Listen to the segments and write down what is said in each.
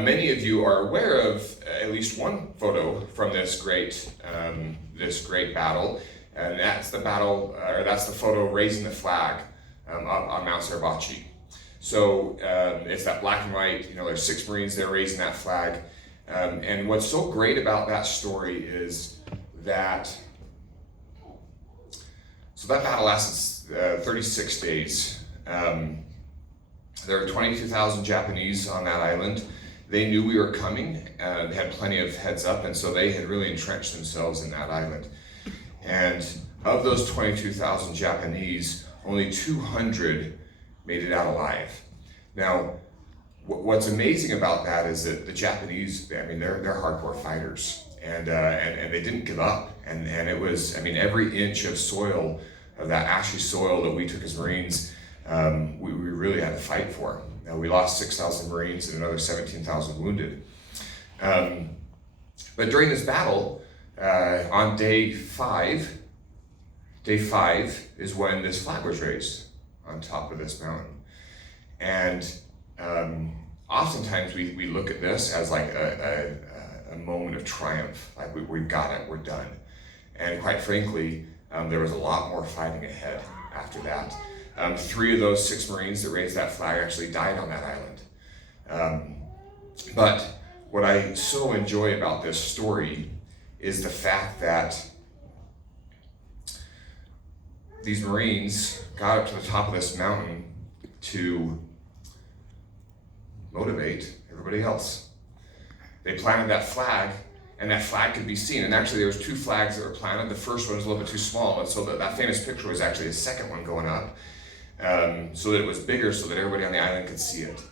Many of you are aware of at least one photo from this great battle, and that's the battle, or that's the photo raising the flag up on Mount Suribachi. So it's that black and white. There's 6 Marines there raising that flag, and what's so great about that story is that that battle lasted 36 days. There were 22,000 Japanese on that island. They knew we were coming. They had plenty of heads up, and so they had really entrenched themselves in that island. And of those 22,000 Japanese, only 200 made it out alive. Now, what's amazing about that is that the Japanese, they're hardcore fighters, and they didn't give up. And it was, every inch of soil, of that ashy soil that we took as Marines, we really had to fight for. We lost 6,000 Marines and another 17,000 wounded. But during this battle, on day 5 is when this flag was raised on top of this mountain. And oftentimes we look at this as like a moment of triumph, like we've got it, we're done. And quite frankly, there was a lot more fighting ahead after that. 3 of those 6 Marines that raised that flag actually died on that island. But what I so enjoy about this story is the fact that these Marines got up to the top of this mountain to motivate everybody else. They planted that flag, and that flag could be seen. And actually there was 2 flags that were planted. The first one was a little bit too small, and so that famous picture was actually the second one going up, so that it was bigger so that everybody on the island could see it.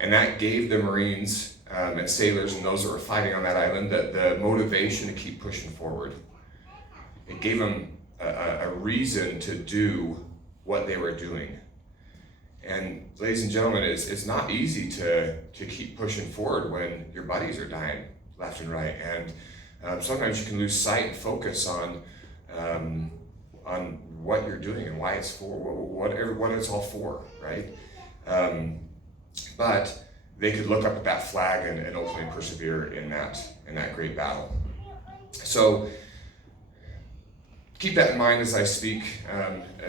And that gave the Marines and sailors and those that were fighting on that island the motivation to keep pushing forward. It gave them a reason to do what they were doing. And ladies and gentlemen, it's not easy to keep pushing forward when your buddies are dying left and right. And sometimes you can lose sight and focus on what you're doing and why it's for, what it's all for, right? But they could look up at that flag and ultimately persevere in that great battle. So keep that in mind as I speak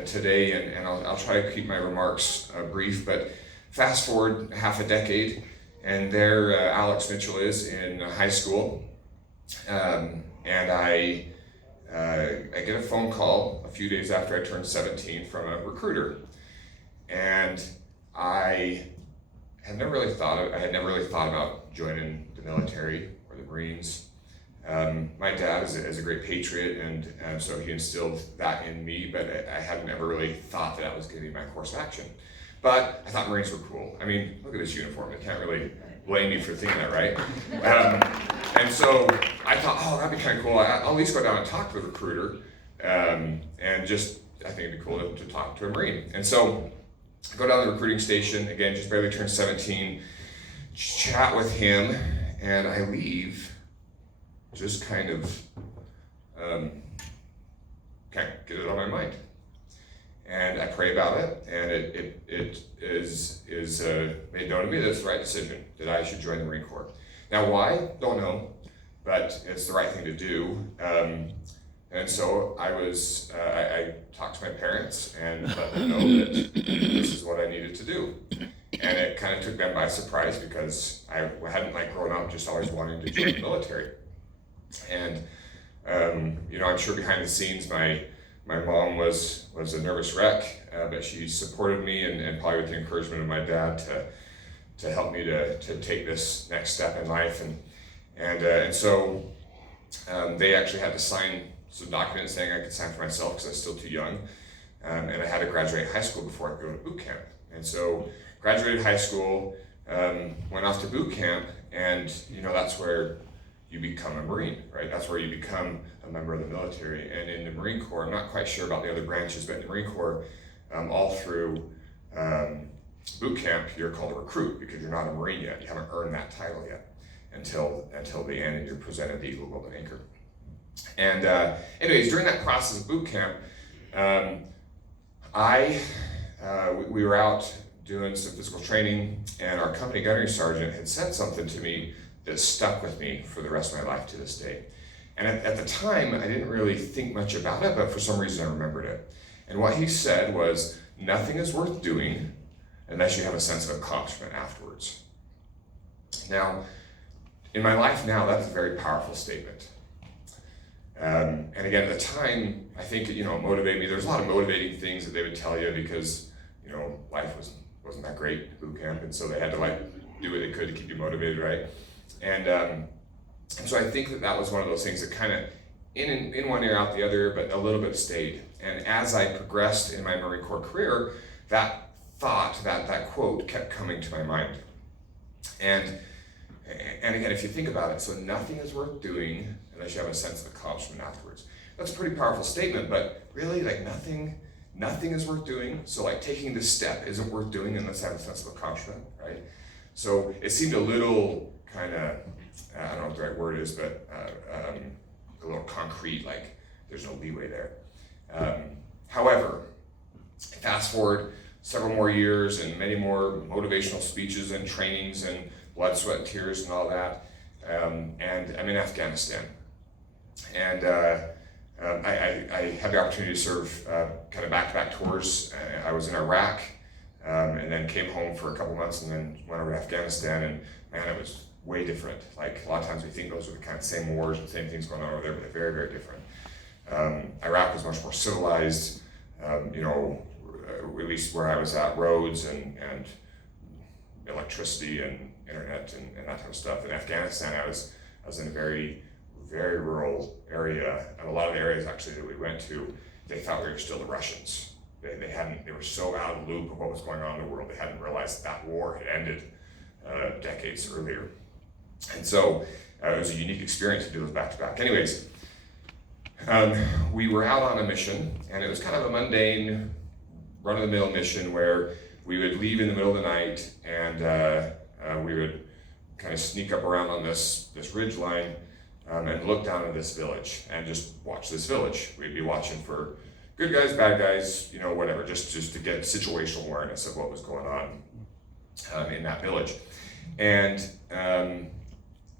today, and I'll try to keep my remarks brief. But fast forward half a decade, and there Alex Mitchell is in high school, and I get a phone call a few days after I turned 17 from a recruiter, and I had never really thought about joining the military or the Marines. My dad is a great patriot, and so he instilled that in me, but I hadn't ever really thought that was going to be my course of action. But I thought Marines were cool. Look at this uniform. I can't really blame me for thinking that, right? And so I thought, that'd be kind of cool. I'll at least go down and talk to the recruiter, and just, I think it'd be cool to talk to a Marine. And so I go down to the recruiting station, again, just barely turned 17, chat with him, and I leave just kind of, can't get it on my mind. And I pray about it, and it is made known to me that it's the right decision, that I should join the Marine Corps. Now why? Don't know, but it's the right thing to do. And so I talked to my parents and let them know that this is what I needed to do. And it kind of took them by surprise, because I hadn't grown up just always wanting to join the military. And I'm sure behind the scenes my mom was a nervous wreck, but she supported me, and probably with the encouragement of my dad to help me to take this next step in life. And so they actually had to sign some documents saying I could sign for myself because I was still too young, and I had to graduate high school before I could go to boot camp. And so graduated high school, went off to boot camp, and that's where you become a Marine, right? That's where you become a member of the military. And in the Marine Corps, I'm not quite sure about the other branches, but in the Marine Corps, all through boot camp, you're called a recruit because you're not a Marine yet. You haven't earned that title yet until the end, and you're presented the Eagle, Golden Anchor. And anyways, during that process of boot camp, we were out doing some physical training, and our company gunnery sergeant had said something to me that stuck with me for the rest of my life to this day. And at the time, I didn't really think much about it, but for some reason I remembered it. And what he said was, nothing is worth doing unless you have a sense of accomplishment afterwards. Now, in my life now, that's a very powerful statement. And again, at the time, I think it motivated me. There's a lot of motivating things that they would tell you because life wasn't that great at boot camp, and so they had to do what they could to keep you motivated, right? And so I think that was one of those things that kind of in one ear out the other, but a little bit stayed. And as I progressed in my Marine Corps career, that thought, that quote kept coming to my mind. And again, if you think about it, so nothing is worth doing unless you have a sense of accomplishment afterwards. That's a pretty powerful statement, but really, nothing is worth doing. So taking this step isn't worth doing unless I have a sense of accomplishment, right? So it seemed a little kind of, I don't know what the right word is, but a little concrete, like there's no leeway there. However, fast forward several more years and many more motivational speeches and trainings and blood, sweat, and tears and all that, and I'm in Afghanistan. And I had the opportunity to serve kind of back-to-back tours. I was in Iraq, and then came home for a couple months and then went over to Afghanistan, and man, it was way different. Like a lot of times we think those are the kind of same wars and same things going on over there, but they're very, very different. Iraq was much more civilized, at least where I was at, roads and electricity and internet and that type of stuff. In Afghanistan, I was in a very, very rural area, and a lot of the areas actually that we went to, they thought we were still the Russians. They were so out of the loop of what was going on in the world, they hadn't realized that war had ended decades earlier. And so it was a unique experience to do those back-to-back. Anyways, we were out on a mission, and it was kind of a mundane, run-of-the-mill mission where we would leave in the middle of the night, and we would kind of sneak up around on this ridge line and look down at this village and just watch this village. We'd be watching for good guys, bad guys, whatever, just to get situational awareness of what was going on in that village. And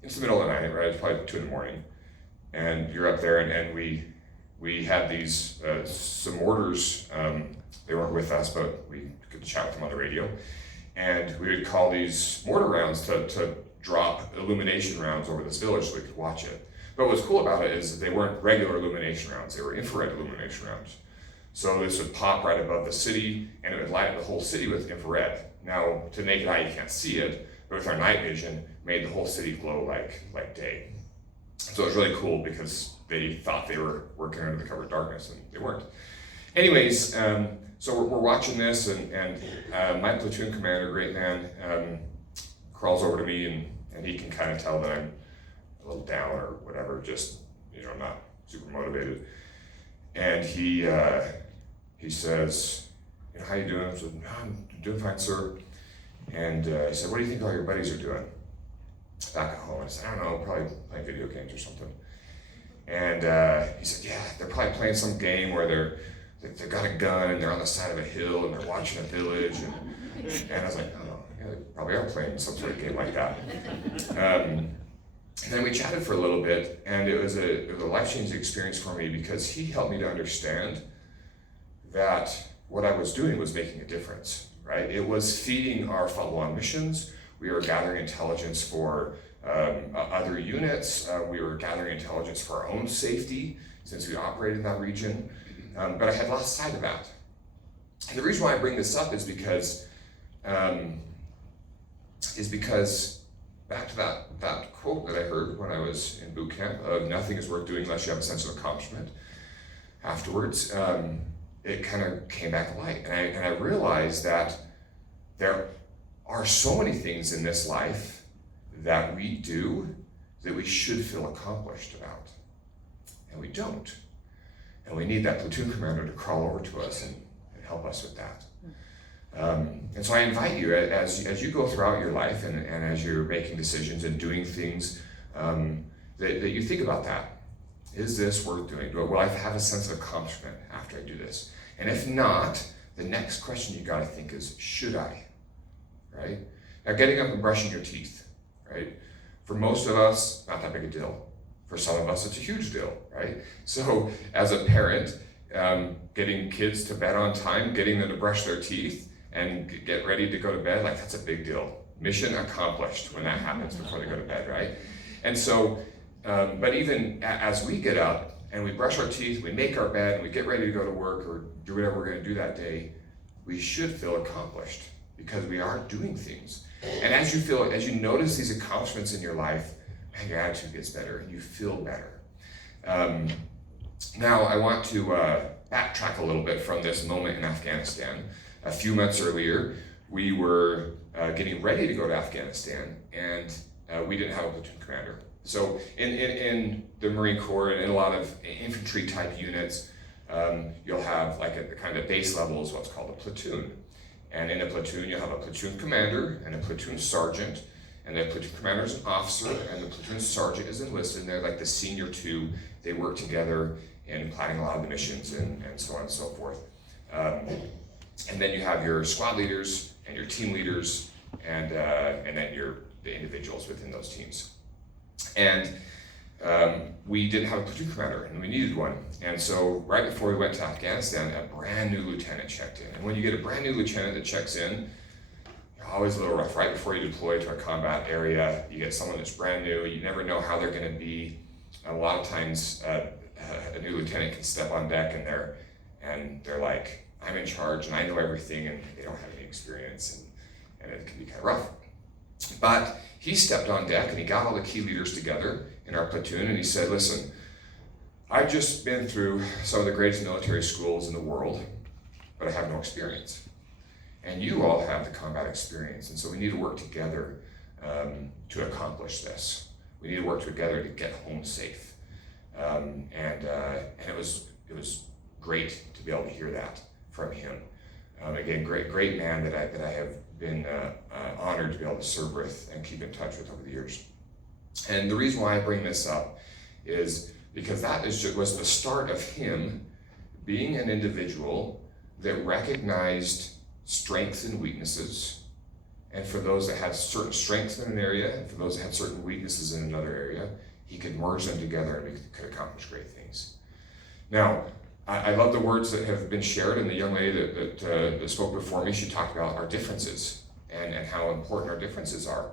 it's the middle of the night, right? It's probably 2 a.m, and you're up there, and we had these some orders. They weren't with us, but we could chat with them on the radio, and we would call these mortar rounds to drop illumination rounds over this village so we could watch it. But what's cool about it is that they weren't regular illumination rounds; they were infrared illumination rounds. So this would pop right above the city, and it would light up the whole city with infrared. Now, to naked eye, you can't see it, but with our night vision, made the whole city glow like day. So it was really cool because they thought they were working under the cover of darkness, and they weren't. Anyways, so we're watching this, and my platoon commander, great man, crawls over to me, and he can kind of tell that I'm a little down or whatever, just not super motivated. And he says, "How you doing?" I said, "I'm doing fine, sir." And he said, "What do you think all your buddies are doing back at home?" I said, "I don't know, probably playing video games or something." And he said, "Yeah, they're probably playing some game where they've got a gun and they're on the side of a hill and they're watching a village." And I was like, "Oh, yeah, they probably are playing some sort of game like that." And then we chatted for a little bit, and it was a life-changing experience for me because he helped me to understand that what I was doing was making a difference, right? It was feeding our follow-on missions. We were gathering intelligence for other units. We were gathering intelligence for our own safety since we operated in that region. But I had lost sight of that. And the reason why I bring this up is because back to that quote that I heard when I was in boot camp of nothing is worth doing unless you have a sense of accomplishment afterwards, it kind of came back to light. And I realized that there are so many things in this life that we do that we should feel accomplished about. And we don't. And we need that platoon commander to crawl over to us and help us with that. And so I invite you, as you go throughout your life and as you're making decisions and doing things, that you think about that. Is this worth doing? Will I have a sense of accomplishment after I do this? And if not, the next question you got to think is, should I? right? Now getting up and brushing your teeth, right? For most of us, not that big a deal. For some of us, it's a huge deal, right? So as a parent, getting kids to bed on time, getting them to brush their teeth and get ready to go to bed, like that's a big deal. Mission accomplished when that happens before they go to bed, right? And so, but even as we get up and we brush our teeth, we make our bed, and we get ready to go to work or do whatever we're going to do that day, we should feel accomplished because we are doing things. And as you notice these accomplishments in your life, man, your attitude gets better and you feel better. Now I want to backtrack a little bit from this moment in Afghanistan. A few months earlier, we were getting ready to go to Afghanistan, and we didn't have a platoon commander. So in the Marine Corps and in a lot of infantry type units, you'll have like a kind of base level is what's called a platoon. And in a platoon, you'll have a platoon commander and a platoon sergeant. And the platoon commander is an officer, and the platoon sergeant is enlisted, and they're like the senior two. They work together in planning a lot of the missions and so on and so forth. And then you have your squad leaders and your team leaders, and then the individuals within those teams. And we didn't have a platoon commander, and we needed one. And so right before we went to Afghanistan, a brand new lieutenant checked in. And when you get a brand new lieutenant that checks in, you're always a little rough. Right before you deploy to a combat area, you get someone that's brand new. You never know how they're going to be. A lot of times, a new lieutenant can step on deck and they're like, I'm in charge and I know everything, and they don't have any experience, and it can be kind of rough. But he stepped on deck and he got all the key leaders together in our platoon, and he said, listen, I've just been through some of the greatest military schools in the world, but I have no experience. And you all have the combat experience, and so we need to work together to accomplish this. We need to work together to get home safe. And it was great to be able to hear that from him. Again, great man that I have been honored to be able to serve with and keep in touch with over the years. And the reason why I bring this up is because that was the start of him being an individual that recognized strengths and weaknesses. And for those that had certain strengths in an area, and for those that had certain weaknesses in another area, he could merge them together and we could accomplish great things. Now, I love the words that have been shared, and the young lady that spoke before me, she talked about our differences and how important our differences are.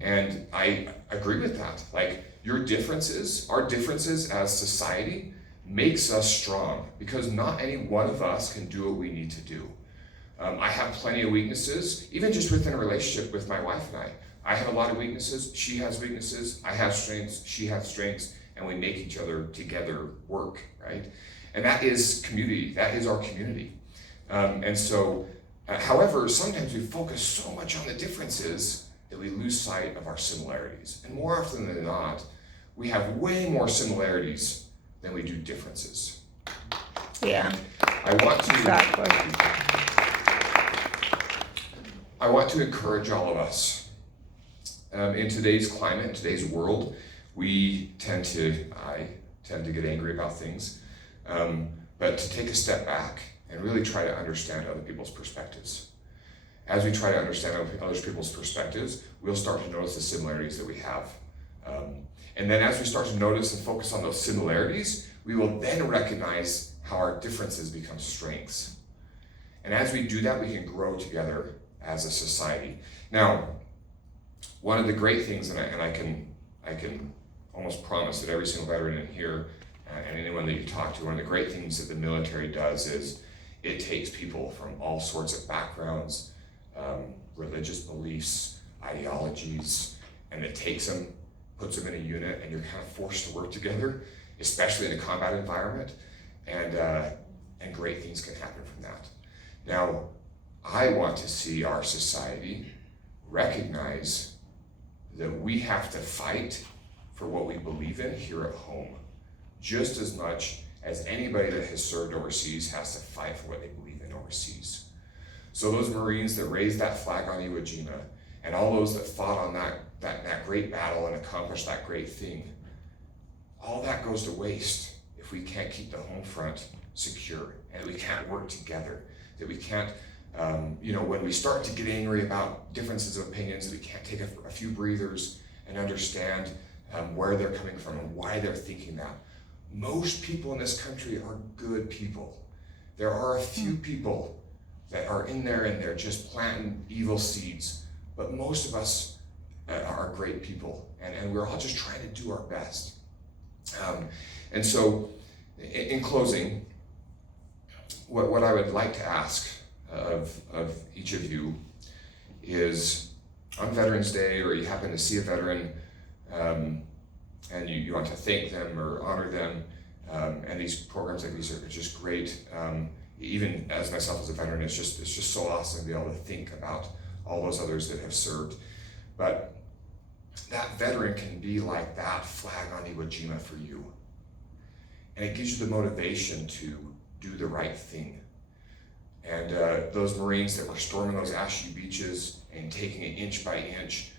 And I agree with that. Like, our differences as society makes us strong, because not any one of us can do what we need to do. I have plenty of weaknesses, even just within a relationship with my wife and I. I have a lot of weaknesses, she has weaknesses, I have strengths, she has strengths, and we make each other together work, right? And that is community, that is our community. However, sometimes we focus so much on the differences that we lose sight of our similarities. And more often than not, we have way more similarities than we do differences. Yeah. Exactly. I want to encourage all of us. In today's climate, in today's world, I tend to get angry about things. But to take a step back and really try to understand other people's perspectives. As we try to understand other people's perspectives, we'll start to notice the similarities that we have. And then as we start to notice and focus on those similarities, we will then recognize how our differences become strengths. And as we do that, we can grow together as a society. Now, one of the great things, and I can almost promise that every single veteran in here and anyone that you talk to, one of the great things that the military does is it takes people from all sorts of backgrounds, religious beliefs, ideologies, and it takes them, puts them in a unit, and you're kind of forced to work together, especially in a combat environment, and great things can happen from that. Now, I want to see our society recognize that we have to fight for what we believe in here at home, just as much as anybody that has served overseas has to fight for what they believe in overseas. So those Marines that raised that flag on Iwo Jima, and all those that fought on that great battle and accomplished that great thing, all that goes to waste if we can't keep the home front secure, and we can't work together, that we can't When we start to get angry about differences of opinions, we can't take a few breathers and understand where they're coming from and why they're thinking that. Most people in this country are good people. There are a few people that are in there and they're just planting evil seeds, but most of us are great people, and we're all just trying to do our best. And so, in closing, what I would like to ask of each of you is, on Veterans Day, or you happen to see a veteran, and you want to thank them or honor them, and these programs like these are just great. Even as myself as a veteran, it's just so awesome to be able to think about all those others that have served. But that veteran can be like that flag on Iwo Jima for you. And it gives you the motivation to do the right thing. And those Marines that were storming those ashy beaches and taking it inch by inch,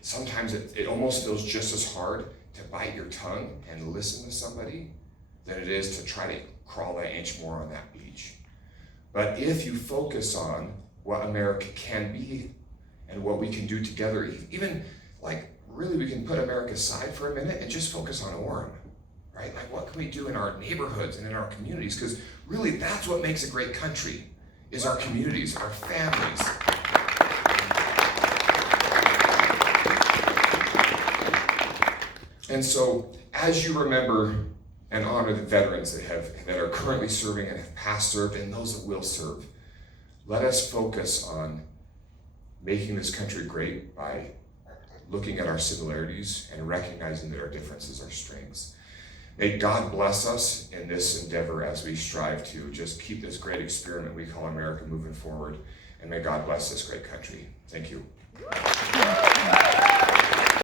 sometimes it almost feels just as hard to bite your tongue and listen to somebody than it is to try to crawl that inch more on that beach. But if you focus on what America can be and what we can do together, even really we can put America aside for a minute and just focus on Orem, right? Like, what can we do in our neighborhoods and in our communities? Because really that's what makes a great country, is our communities, our families. And so, as you remember and honor the veterans that are currently serving and have past served, and those that will serve, let us focus on making this country great by looking at our similarities and recognizing that our differences are strengths. May God bless us in this endeavor as we strive to just keep this great experiment we call America moving forward, and may God bless this great country. Thank you.